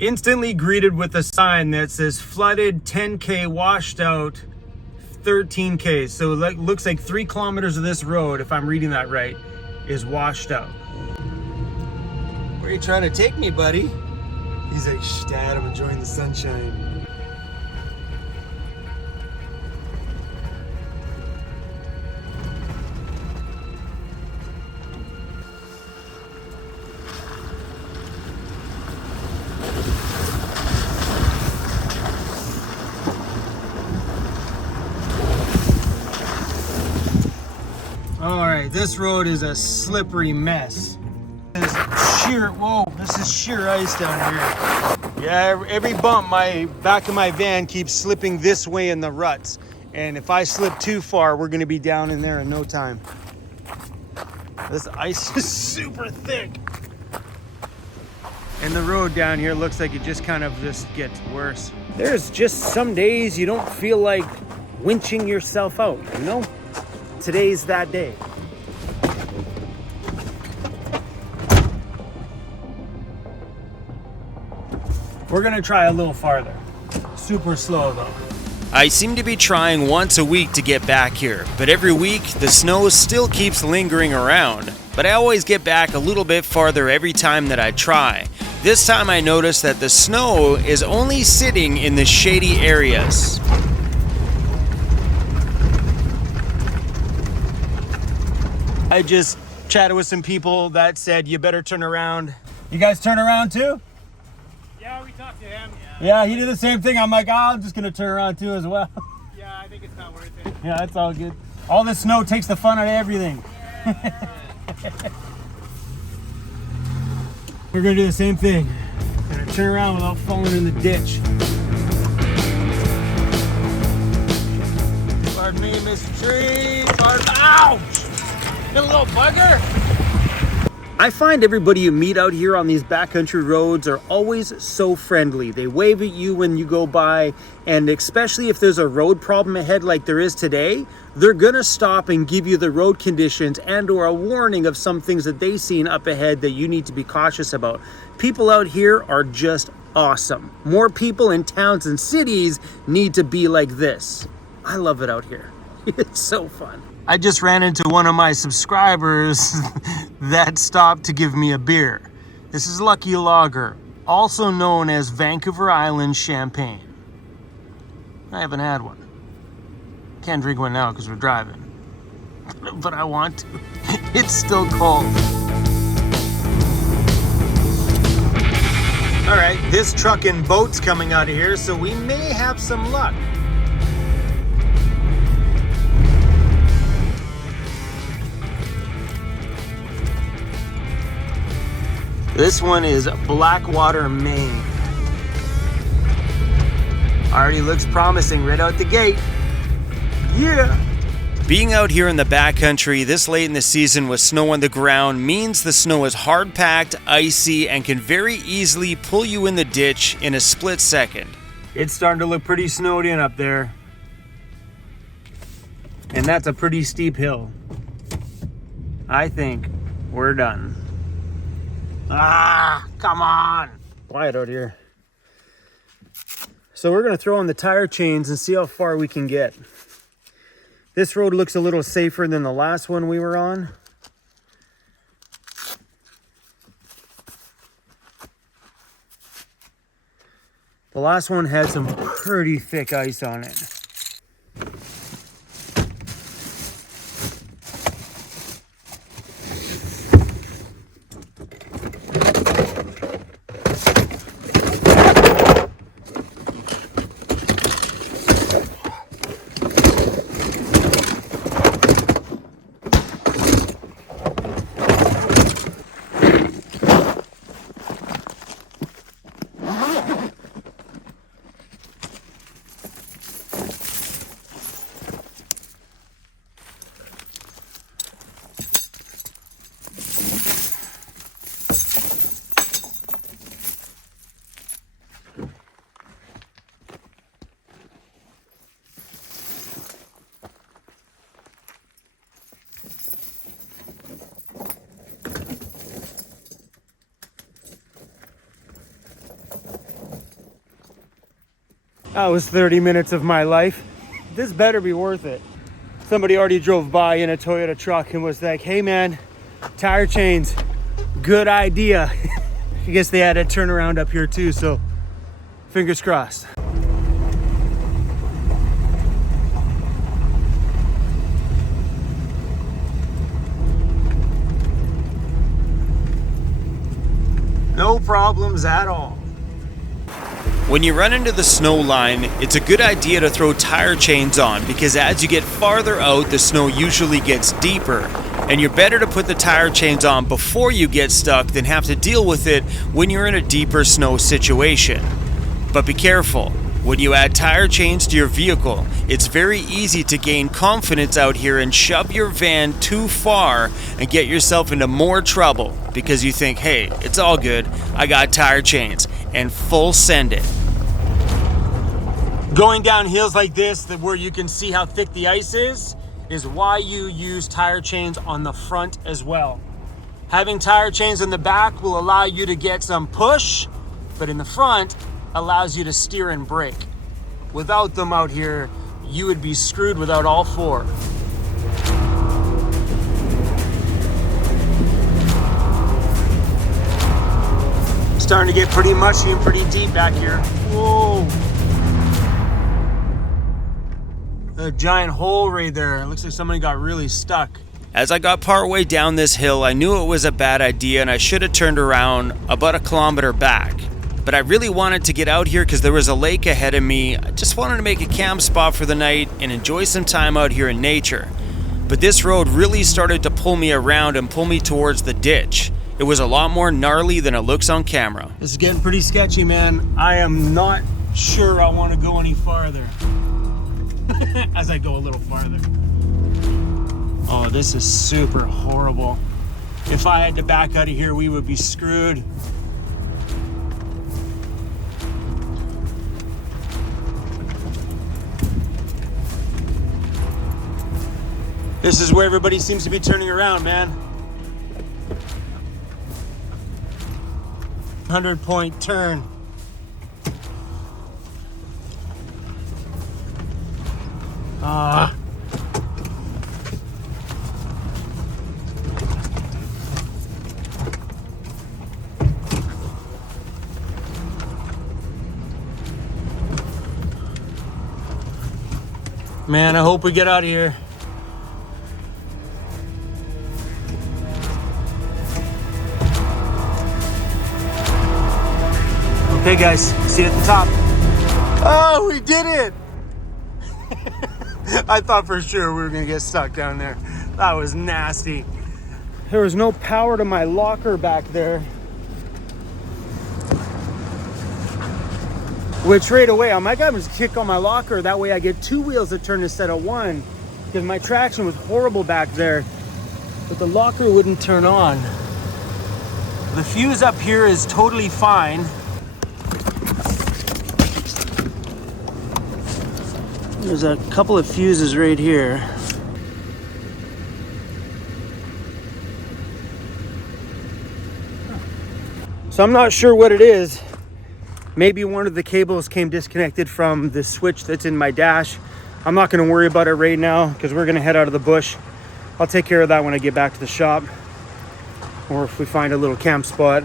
Instantly greeted with a sign that says flooded 10K, washed out 13K. So it looks like 3 kilometers of this road, if I'm reading that right, is washed out. Where are you trying to take me, buddy? He's like, shh, Dad, I'm enjoying the sunshine. All right, this road is a slippery mess. This is sheer ice down here. Yeah, every bump, my back of my van keeps slipping this way in the ruts. And if I slip too far, we're gonna be down in there in no time. This ice is super thick. And the road down here looks like it just gets worse. There's just some days you don't feel like winching yourself out, you know? Today's that day. We're gonna try a little farther. Super slow though. I seem to be trying once a week to get back here, but every week the snow still keeps lingering around. But I always get back a little bit farther every time that I try. This time I noticed that the snow is only sitting in the shady areas. I just chatted with some people that said you better turn around. You guys turn around too? Yeah, we talked to him. Yeah, he did the same thing. I'm like, oh, I'm just gonna turn around too as well. Yeah, I think it's not worth it. Yeah, it's all good. All this snow takes the fun out of everything. We're gonna do the same thing. Gonna turn around without falling in the ditch. Pardon me, Mr. Tree. Ouch! You little bugger! I find everybody you meet out here on these backcountry roads are always so friendly. They wave at you when you go by, and especially if there's a road problem ahead like there is today, they're gonna stop and give you the road conditions and or a warning of some things that they've seen up ahead that you need to be cautious about. People out here are just awesome. More people in towns and cities need to be like this. I love it out here. It's so fun. I just ran into one of my subscribers that stopped to give me a beer. This is Lucky Lager, also known as Vancouver Island Champagne. I haven't had one. Can't drink one now because we're driving. But I want to. It's still cold. All right, this truck and boat's coming out of here, so we may have some luck. This one is Blackwater, Maine. Already looks promising right out the gate. Yeah. Being out here in the backcountry this late in the season with snow on the ground means the snow is hard-packed, icy, and can very easily pull you in the ditch in a split second. It's starting to look pretty snowed in up there. And that's a pretty steep hill. I think we're done. Ah, come on. Quiet out here. So we're gonna throw on the tire chains and see how far we can get. This road looks a little safer than the last one we were on. The last one had some pretty thick ice on it. That was 30 minutes of my life. This better be worth it. Somebody already drove by in a Toyota truck and was like, hey man, tire chains, good idea. I guess they had a turnaround up here too, so fingers crossed. No problems at all. When you run into the snow line, it's a good idea to throw tire chains on because as you get farther out, the snow usually gets deeper. And you're better to put the tire chains on before you get stuck than have to deal with it when you're in a deeper snow situation. But be careful. When you add tire chains to your vehicle, it's very easy to gain confidence out here and shove your van too far and get yourself into more trouble because you think, hey, it's all good, I got tire chains, and full send it. Going down hills like this, where you can see how thick the ice is why you use tire chains on the front as well. Having tire chains in the back will allow you to get some push, but in the front, allows you to steer and brake. Without them out here, you would be screwed without all four. Starting to get pretty mushy and pretty deep back here. Whoa. A giant hole right there. It looks like somebody got really stuck. As I got partway down this hill, I knew it was a bad idea and I should have turned around about a kilometer back. But I really wanted to get out here because there was a lake ahead of me. I just wanted to make a camp spot for the night and enjoy some time out here in nature. But this road really started to pull me around and pull me towards the ditch. It was a lot more gnarly than it looks on camera. This is getting pretty sketchy, man. I am not sure I want to go any farther. As I go a little farther. Oh, this is super horrible. If I had to back out of here, we would be screwed. This is where everybody seems to be turning around, man. 100-point turn. Man, I hope we get out of here. Okay guys, see you at the top. Oh, we did it! I thought for sure we were gonna get stuck down there. That was nasty. There was no power to my locker back there. Which right away, I might just kick on my locker. That way I get two wheels that turn instead of one. Because my traction was horrible back there. But the locker wouldn't turn on. The fuse up here is totally fine. There's a couple of fuses right here. So I'm not sure what it is. Maybe one of the cables came disconnected from the switch that's in my dash. I'm not gonna worry about it right now because we're gonna head out of the bush. I'll take care of that when I get back to the shop. Or if we find a little camp spot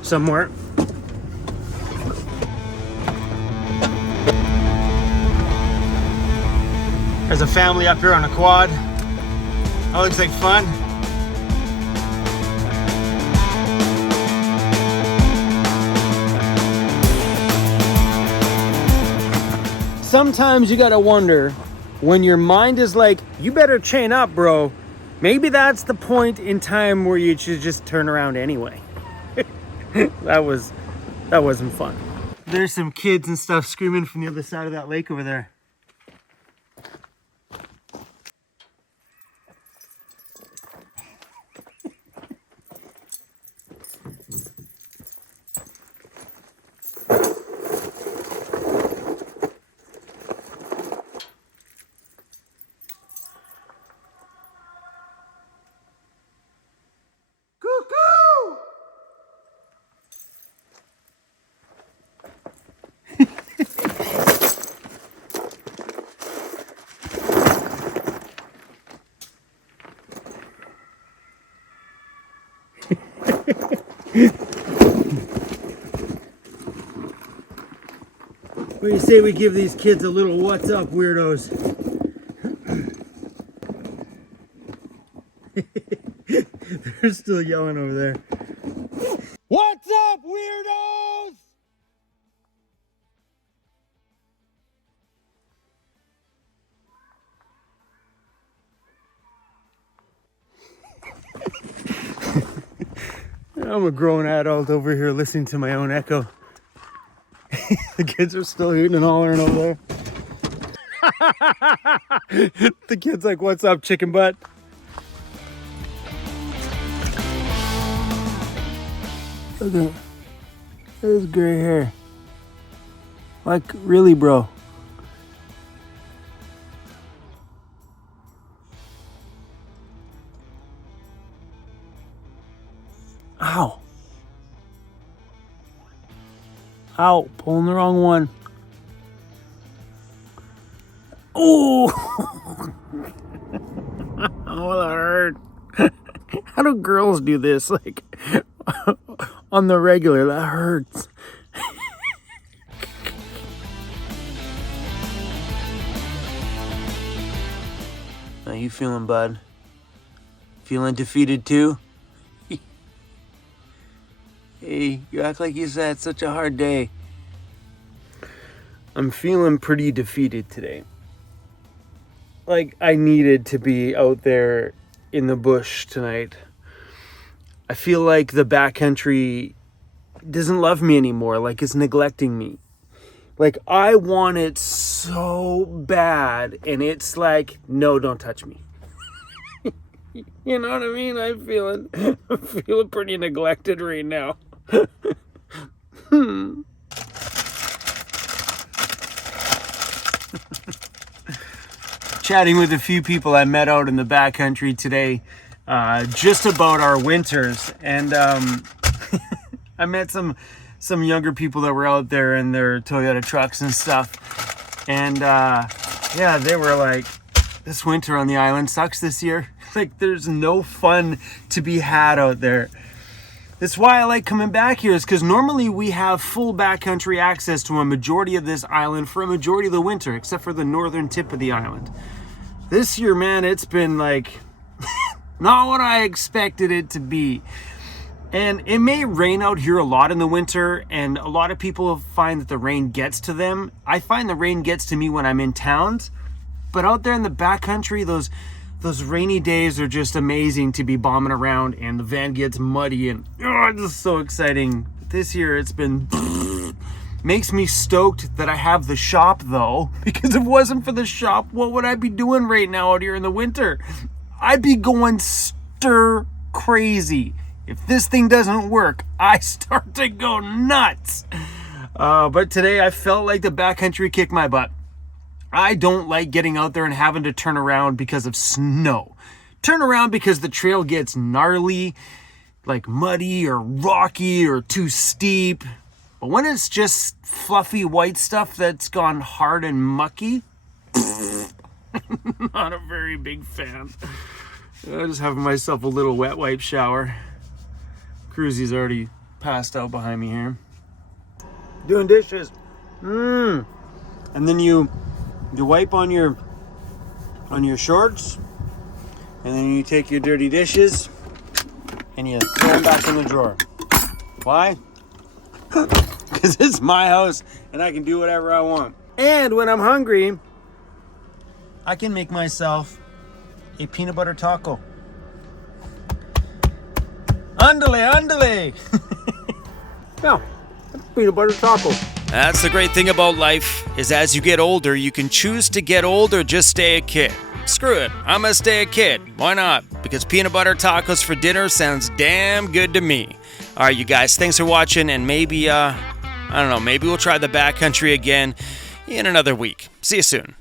somewhere. There's a family up here on a quad. That looks like fun. Sometimes you gotta wonder, when your mind is like, you better chain up, bro, maybe that's the point in time where you should just turn around anyway. That wasn't fun. There's some kids and stuff screaming from the other side of that lake over there. What do you say we give these kids a little what's up, weirdos? They're still yelling over there. What's up, weirdos? I'm a grown adult over here listening to my own echo. The kids are still hooting and hollering over there. The kid's like, what's up, chicken butt? Look at his gray hair. Like, really, bro? Ow. Ow, pulling the wrong one. Oh! Oh, that hurt. How do girls do this? Like, on the regular, that hurts. How you feeling, bud? Feeling defeated too? Hey, you act like you had such a hard day. I'm feeling pretty defeated today. Like, I needed to be out there in the bush tonight. I feel like the backcountry doesn't love me anymore, like it's neglecting me. Like, I want it so bad, and it's like, no, don't touch me. You know what I mean? I'm feeling pretty neglected right now. Chatting with a few people I met out in the backcountry today, just about our winters, and I met some younger people that were out there in their Toyota trucks and stuff, and yeah, they were like, this winter on the island sucks this year. Like, there's no fun to be had out there. That's why I like coming back here, is because normally we have full backcountry access to a majority of this island for a majority of the winter, except for the northern tip of the island. This year, man, it's been like not what I expected it to be. And it may rain out here a lot in the winter, and a lot of people find that the rain gets to them. I find the rain gets to me when I'm in towns, but out there in the backcountry, those rainy days are just amazing to be bombing around, and the van gets muddy, and it's just so exciting. This year it's been makes me stoked that I have the shop though, because if it wasn't for the shop, what would I be doing right now out here in the winter? I'd be going stir crazy. If this thing doesn't work, I start to go nuts. But today I felt like the backcountry kicked my butt. I don't like getting out there and having to turn around because of snow. Turn around because the trail gets gnarly, like muddy or rocky or too steep. But when it's just fluffy white stuff that's gone hard and mucky, not a very big fan. I'm just having myself a little wet wipe shower. CRUZ's already passed out behind me here. Doing dishes. And then you wipe on your shorts, and then you take your dirty dishes and you throw them back in the drawer. Why? Because it's my house and I can do whatever I want. And when I'm hungry, I can make myself a peanut butter taco. Andale. Yeah, peanut butter taco. That's the great thing about life, is as you get older, you can choose to get old or just stay a kid. Screw it, I'm gonna stay a kid. Why not? Because peanut butter tacos for dinner sounds damn good to me. Alright, you guys, thanks for watching, and maybe, I don't know, maybe we'll try the backcountry again in another week. See you soon.